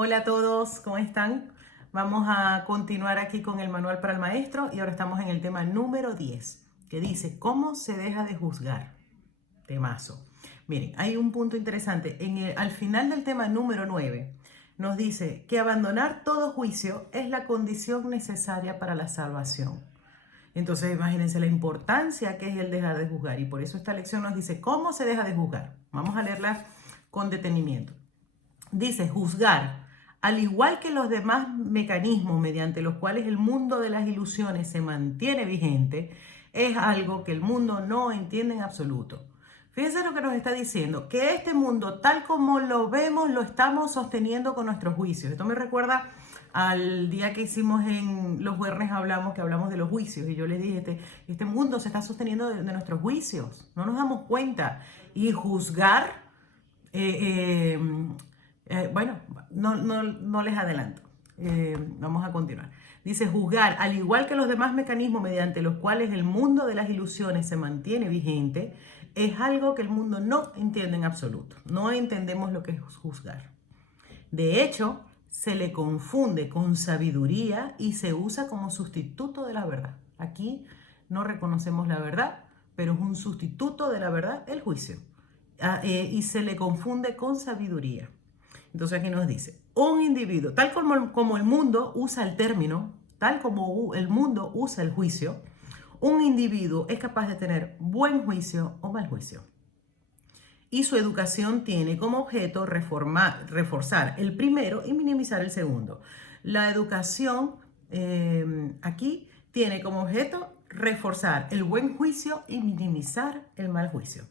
Hola a todos, ¿cómo están? Vamos a continuar aquí con el manual para el maestro y ahora estamos en el tema número 10, que dice, ¿cómo se deja de juzgar? Temazo. Miren, hay un punto interesante. Al final del tema número 9 nos dice que abandonar todo juicio es la condición necesaria para la salvación. Entonces imagínense la importancia que es el dejar de juzgar y por eso esta lección nos dice, ¿cómo se deja de juzgar? Vamos a leerla con detenimiento. Dice, juzgar, al igual que los demás mecanismos mediante los cuales el mundo de las ilusiones se mantiene vigente, es algo que el mundo no entiende en absoluto. Fíjense lo que nos está diciendo, que este mundo tal como lo vemos lo estamos sosteniendo con nuestros juicios. Esto me recuerda al día que hicimos en los viernes que hablamos de los juicios y yo les dije, este mundo se está sosteniendo de nuestros juicios, no nos damos cuenta y juzgar eh, bueno, no les adelanto. Vamos a continuar. Dice, juzgar, al igual que los demás mecanismos mediante los cuales el mundo de las ilusiones se mantiene vigente, es algo que el mundo no entiende en absoluto. No entendemos lo que es juzgar. De hecho, se le confunde con sabiduría y se usa como sustituto de la verdad. Aquí no reconocemos la verdad, pero es un sustituto de la verdad, el juicio. Y se le confunde con sabiduría. Entonces aquí nos dice, un individuo, tal como el mundo usa el término, tal como el mundo usa el juicio, un individuo es capaz de tener buen juicio o mal juicio. Y su educación tiene como objeto reforzar el primero y minimizar el segundo. La educación aquí tiene como objeto reforzar el buen juicio y minimizar el mal juicio.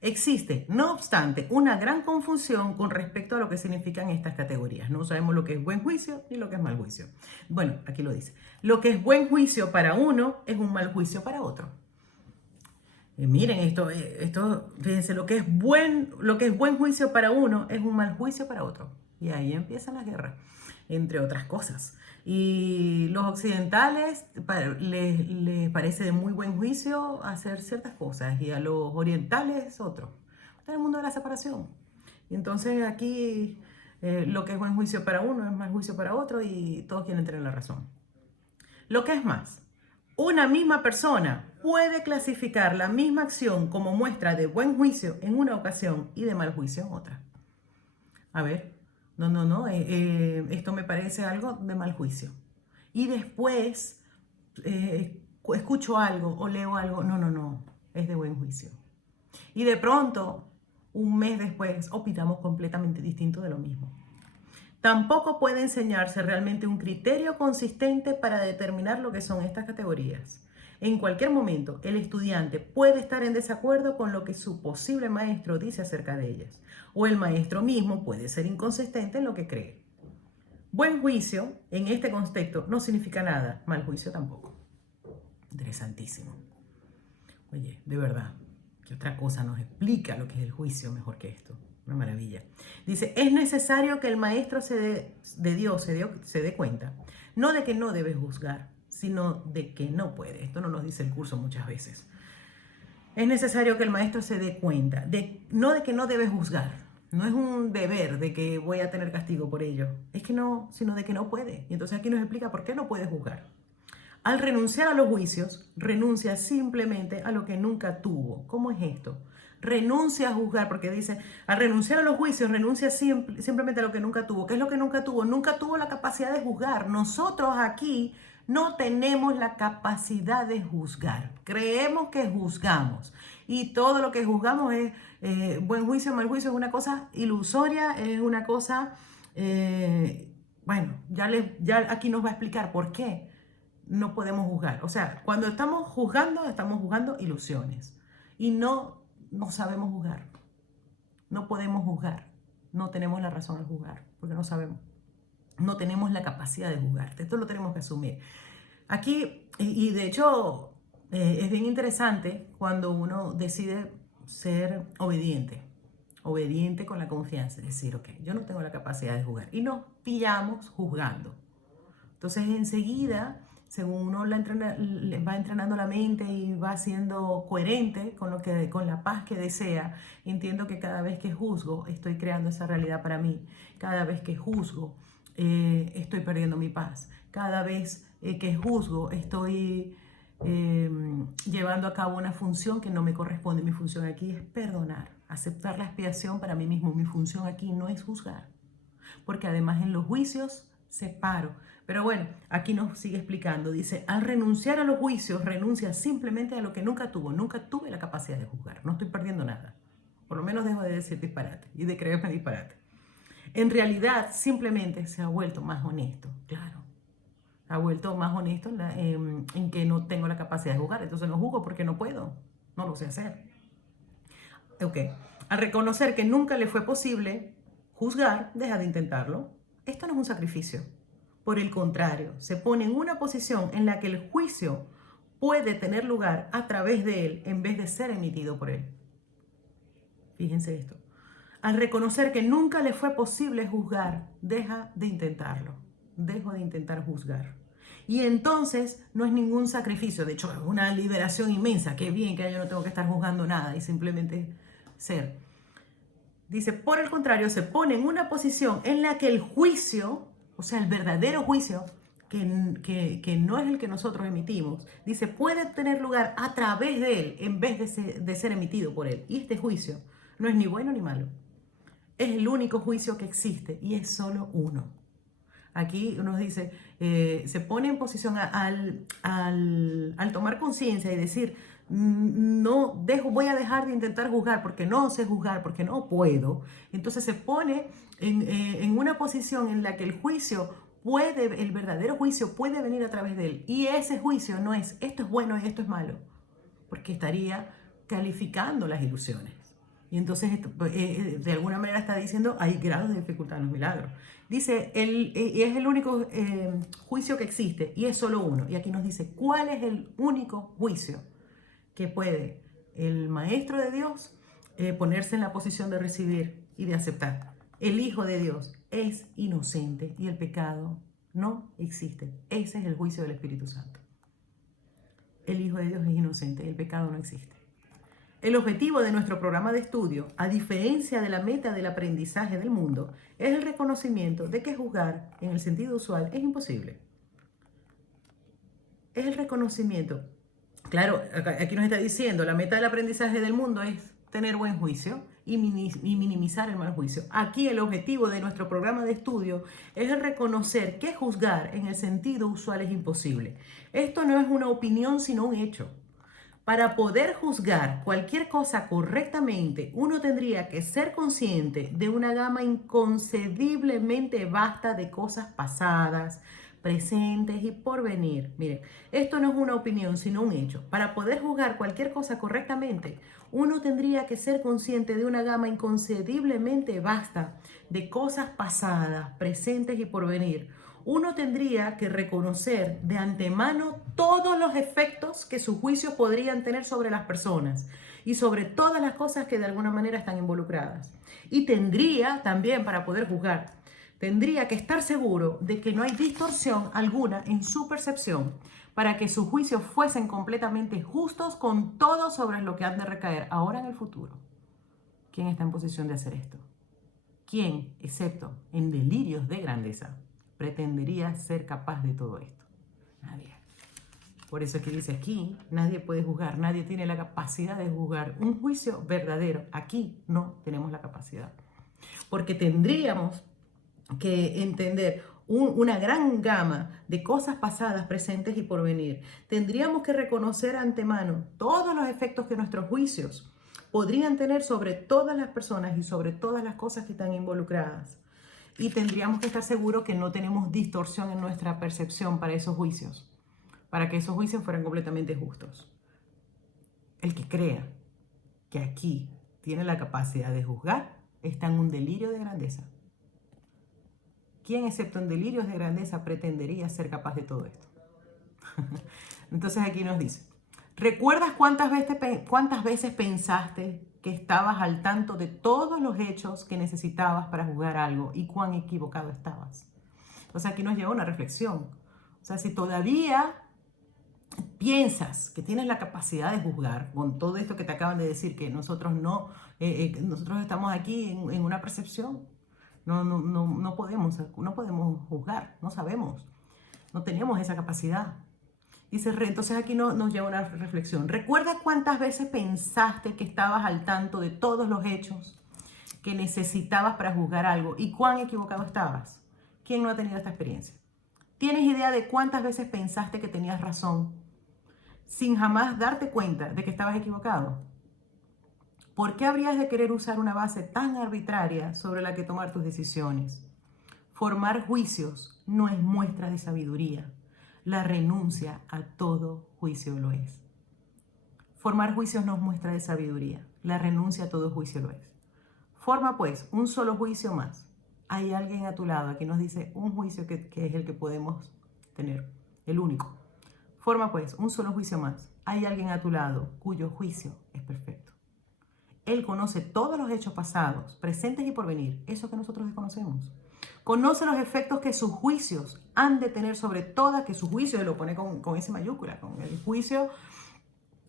Existe, no obstante, una gran confusión con respecto a lo que significan estas categorías. No sabemos lo que es buen juicio ni lo que es mal juicio. Bueno, aquí lo dice. Lo que es buen juicio para uno es un mal juicio para otro. Miren, fíjense, lo que es buen juicio para uno es un mal juicio para otro. Y ahí empiezan las guerras, entre otras cosas. Y los occidentales les parece de muy buen juicio hacer ciertas cosas y a los orientales otro. Está en el mundo de la separación. Y entonces aquí lo que es buen juicio para uno es mal juicio para otro y todos quieren tener la razón. Lo que es más, una misma persona puede clasificar la misma acción como muestra de buen juicio en una ocasión y de mal juicio en otra. A ver, no, esto me parece algo de mal juicio. Y después escucho algo o leo algo, no, es de buen juicio. Y de pronto, un mes después, opinamos completamente distinto de lo mismo. Tampoco puede enseñarse realmente un criterio consistente para determinar lo que son estas categorías. En cualquier momento, el estudiante puede estar en desacuerdo con lo que su posible maestro dice acerca de ellas, o el maestro mismo puede ser inconsistente en lo que cree. Buen juicio, en este contexto, no significa nada, mal juicio tampoco. Interesantísimo. Oye, de verdad, ¿qué otra cosa nos explica lo que es el juicio mejor que esto? Una maravilla. Dice, es necesario que el maestro de Dios se dé cuenta, no de que no debe juzgar, sino de que no puede. Esto no nos dice el curso muchas veces. Es necesario que el maestro se dé cuenta, no de que no debe juzgar. No es un deber de que voy a tener castigo por ello. Es que no, sino de que no puede. Y entonces aquí nos explica por qué no puede juzgar. Al renunciar a los juicios, renuncia simplemente a lo que nunca tuvo. ¿Cómo es esto? Renuncia a juzgar, porque dice, al renunciar a los juicios, renuncia simplemente a lo que nunca tuvo. ¿Qué es lo que nunca tuvo? Nunca tuvo la capacidad de juzgar. Nosotros aquí no tenemos la capacidad de juzgar. Creemos que juzgamos. Y todo lo que juzgamos es buen juicio, mal juicio, es una cosa ilusoria, es una cosa, bueno, ya aquí nos va a explicar por qué no podemos juzgar. O sea, cuando estamos juzgando ilusiones. Y no sabemos juzgar. No podemos juzgar. No tenemos la razón de juzgar, porque no sabemos. No tenemos la capacidad de juzgar. Esto lo tenemos que asumir. Aquí, y de hecho, es bien interesante cuando uno decide ser obediente. Obediente con la confianza. Es decir, ok, yo no tengo la capacidad de juzgar. Y nos pillamos juzgando. Entonces enseguida, según uno va entrenando la mente y va siendo coherente con la paz que desea, entiendo que cada vez que juzgo estoy creando esa realidad para mí. Cada vez que juzgo estoy perdiendo mi paz. Cada vez que juzgo, estoy llevando a cabo una función que no me corresponde. Mi función aquí es perdonar, aceptar la expiación para mí mismo. Mi función aquí no es juzgar, porque además en los juicios separo. Pero bueno, aquí nos sigue explicando. Dice, al renunciar a los juicios, renuncia simplemente a lo que nunca tuvo. Nunca tuve la capacidad de juzgar. No estoy perdiendo nada. Por lo menos dejo de decir disparate y de creerme disparate. En realidad, simplemente se ha vuelto más honesto, claro. Ha vuelto más honesto en que no tengo la capacidad de juzgar. Entonces no juzgo porque no puedo. No lo sé hacer. Ok. Al reconocer que nunca le fue posible juzgar, deja de intentarlo. Esto no es un sacrificio. Por el contrario, se pone en una posición en la que el juicio puede tener lugar a través de él en vez de ser emitido por él. Fíjense esto. Al reconocer que nunca le fue posible juzgar, deja de intentarlo. Dejo de intentar juzgar. Y entonces no es ningún sacrificio, de hecho es una liberación inmensa. Qué bien que yo no tengo que estar juzgando nada y simplemente ser. Dice, por el contrario, se pone en una posición en la que el juicio, o sea, el verdadero juicio, que no es el que nosotros emitimos, dice, puede tener lugar a través de él en vez de ser emitido por él. Y este juicio no es ni bueno ni malo. Es el único juicio que existe y es solo uno. Aquí nos dice, se pone en posición al tomar conciencia y decir, no voy a dejar de intentar juzgar porque no sé juzgar, porque no puedo. Entonces se pone en una posición en la que el juicio el verdadero juicio puede venir a través de él. Y ese juicio no es, esto es bueno y esto es malo, porque estaría calificando las ilusiones. Y entonces, de alguna manera está diciendo, hay grados de dificultad en los milagros. Dice, es el único juicio que existe y es solo uno. Y aquí nos dice, ¿cuál es el único juicio que puede el Maestro de Dios ponerse en la posición de recibir y de aceptar? El Hijo de Dios es inocente y el pecado no existe. Ese es el juicio del Espíritu Santo. El Hijo de Dios es inocente y el pecado no existe. El objetivo de nuestro programa de estudio, a diferencia de la meta del aprendizaje del mundo, es el reconocimiento de que juzgar en el sentido usual es imposible. Es el reconocimiento. Claro, aquí nos está diciendo, la meta del aprendizaje del mundo es tener buen juicio y minimizar el mal juicio. Aquí el objetivo de nuestro programa de estudio es el reconocer que juzgar en el sentido usual es imposible. Esto no es una opinión, sino un hecho. Para poder juzgar cualquier cosa correctamente, uno tendría que ser consciente de una gama inconcebiblemente vasta de cosas pasadas, presentes y por venir. Miren, esto no es una opinión, sino un hecho. Para poder juzgar cualquier cosa correctamente, uno tendría que ser consciente de una gama inconcebiblemente vasta de cosas pasadas, presentes y por venir. Uno tendría que reconocer de antemano todos los efectos que sus juicios podrían tener sobre las personas y sobre todas las cosas que de alguna manera están involucradas. Y tendría también, para poder juzgar, tendría que estar seguro de que no hay distorsión alguna en su percepción para que sus juicios fuesen completamente justos con todo sobre lo que han de recaer ahora en el futuro. ¿Quién está en posición de hacer esto? ¿Quién, excepto en delirios de grandeza, pretendería ser capaz de todo esto? Nadie. Por eso es que dice aquí, nadie puede juzgar, nadie tiene la capacidad de juzgar un juicio verdadero. Aquí no tenemos la capacidad. Porque tendríamos que entender una gran gama de cosas pasadas, presentes y por venir. Tendríamos que reconocer antemano todos los efectos que nuestros juicios podrían tener sobre todas las personas y sobre todas las cosas que están involucradas. Y tendríamos que estar seguros que no tenemos distorsión en nuestra percepción para esos juicios, para que esos juicios fueran completamente justos. El que crea que aquí tiene la capacidad de juzgar está en un delirio de grandeza. ¿Quién, excepto en delirios de grandeza, pretendería ser capaz de todo esto? Entonces aquí nos dice, ¿recuerdas cuántas veces pensaste que estabas al tanto de todos los hechos que necesitabas para juzgar algo y cuán equivocado estabas? Entonces aquí nos lleva una reflexión. O sea, si todavía piensas que tienes la capacidad de juzgar con todo esto que te acaban de decir, que nosotros no, nosotros estamos aquí en una percepción, No podemos juzgar, no sabemos, no tenemos esa capacidad. Dice, entonces aquí nos lleva una reflexión. ¿Recuerdas cuántas veces pensaste que estabas al tanto de todos los hechos que necesitabas para juzgar algo y cuán equivocado estabas? ¿Quién no ha tenido esta experiencia? ¿Tienes idea de cuántas veces pensaste que tenías razón sin jamás darte cuenta de que estabas equivocado? ¿Por qué habrías de querer usar una base tan arbitraria sobre la que tomar tus decisiones? Formar juicios no es muestra de sabiduría. La renuncia a todo juicio lo es. Formar juicios no es muestra de sabiduría. La renuncia a todo juicio lo es. Forma pues un solo juicio más. Hay alguien a tu lado. Aquí nos dice un juicio que es el que podemos tener. El único. Forma pues un solo juicio más. Hay alguien a tu lado cuyo juicio es perfecto. Él conoce todos los hechos pasados, presentes y por venir. Eso que nosotros desconocemos. Conoce los efectos que sus juicios han de tener sobre todas, que su juicio, lo pone con esa mayúscula, con el juicio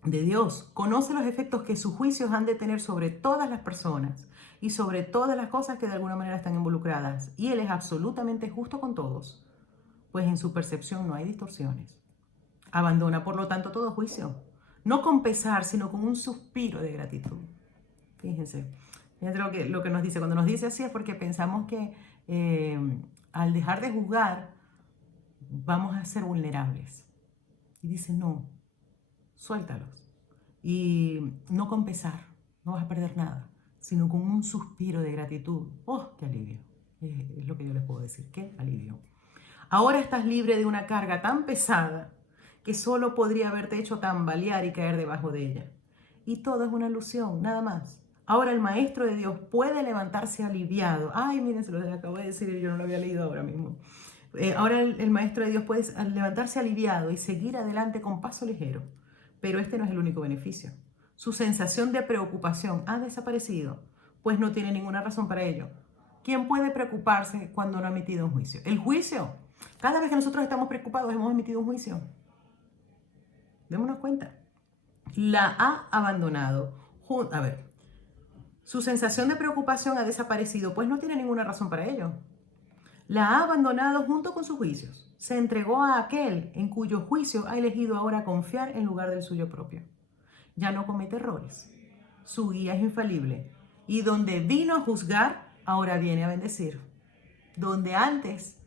de Dios. Conoce los efectos que sus juicios han de tener sobre todas las personas y sobre todas las cosas que de alguna manera están involucradas. Y Él es absolutamente justo con todos, pues en su percepción no hay distorsiones. Abandona, por lo tanto, todo juicio. No con pesar, sino con un suspiro de gratitud. Fíjense lo que nos dice. Cuando nos dice así es porque pensamos que al dejar de juzgar vamos a ser vulnerables. Y dice, no, suéltalos. Y no con pesar, no vas a perder nada, sino con un suspiro de gratitud. ¡Oh, qué alivio! Es lo que yo les puedo decir, qué alivio. Ahora estás libre de una carga tan pesada que solo podría haberte hecho tambalear y caer debajo de ella. Y todo es una ilusión, nada más. Ahora el Maestro de Dios puede levantarse aliviado. Ay, miren, se lo acabo de decir y yo no lo había leído ahora mismo. Ahora el Maestro de Dios puede levantarse aliviado y seguir adelante con paso ligero. Pero este no es el único beneficio. Su sensación de preocupación ha desaparecido, pues no tiene ninguna razón para ello. ¿Quién puede preocuparse cuando no ha emitido un juicio? El juicio. Cada vez que nosotros estamos preocupados hemos emitido un juicio. Démonos cuenta. La ha abandonado. A ver, su sensación de preocupación ha desaparecido, pues no tiene ninguna razón para ello. La ha abandonado junto con sus juicios. Se entregó a aquel en cuyo juicio ha elegido ahora confiar en lugar del suyo propio. Ya no comete errores. Su guía es infalible. Y donde vino a juzgar, ahora viene a bendecir. Donde antes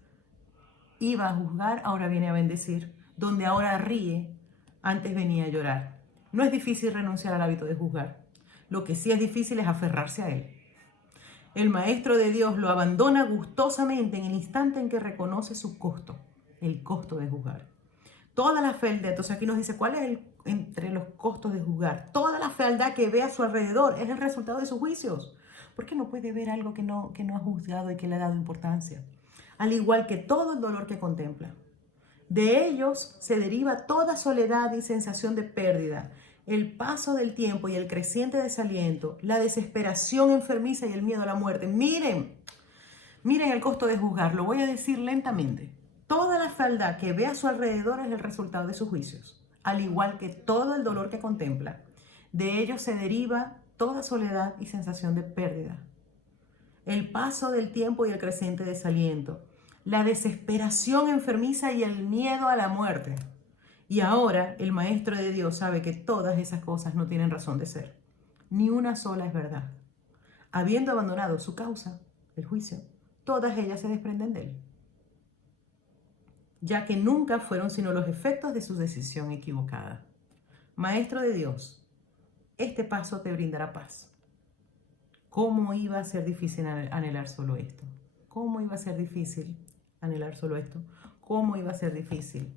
iba a juzgar, ahora viene a bendecir. Donde ahora ríe, antes venía a llorar. No es difícil renunciar al hábito de juzgar. Lo que sí es difícil es aferrarse a él. El Maestro de Dios lo abandona gustosamente en el instante en que reconoce su costo, el costo de juzgar. Toda la fealdad, entonces aquí nos dice cuál es entre los costos de juzgar. Toda la fealdad que ve a su alrededor es el resultado de sus juicios. ¿Por qué no puede ver algo que no ha juzgado y que le ha dado importancia? Al igual que todo el dolor que contempla. De ellos se deriva toda soledad y sensación de pérdida, el paso del tiempo y el creciente desaliento, la desesperación enfermiza y el miedo a la muerte. Miren el costo de juzgar, lo voy a decir lentamente. Toda la fealdad que ve a su alrededor es el resultado de sus juicios, al igual que todo el dolor que contempla. De ellos se deriva toda soledad y sensación de pérdida, el paso del tiempo y el creciente desaliento, la desesperación enfermiza y el miedo a la muerte. Y ahora el Maestro de Dios sabe que todas esas cosas no tienen razón de ser. Ni una sola es verdad. Habiendo abandonado su causa, el juicio, todas ellas se desprenden de él, ya que nunca fueron sino los efectos de su decisión equivocada. Maestro de Dios, este paso te brindará paz. ¿Cómo iba a ser difícil anhelar solo esto? ¿Cómo iba a ser difícil anhelar solo esto? ¿Cómo iba a ser difícil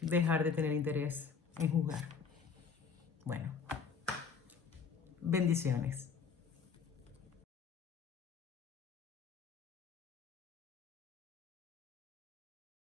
dejar de tener interés en juzgar? Bueno, bendiciones.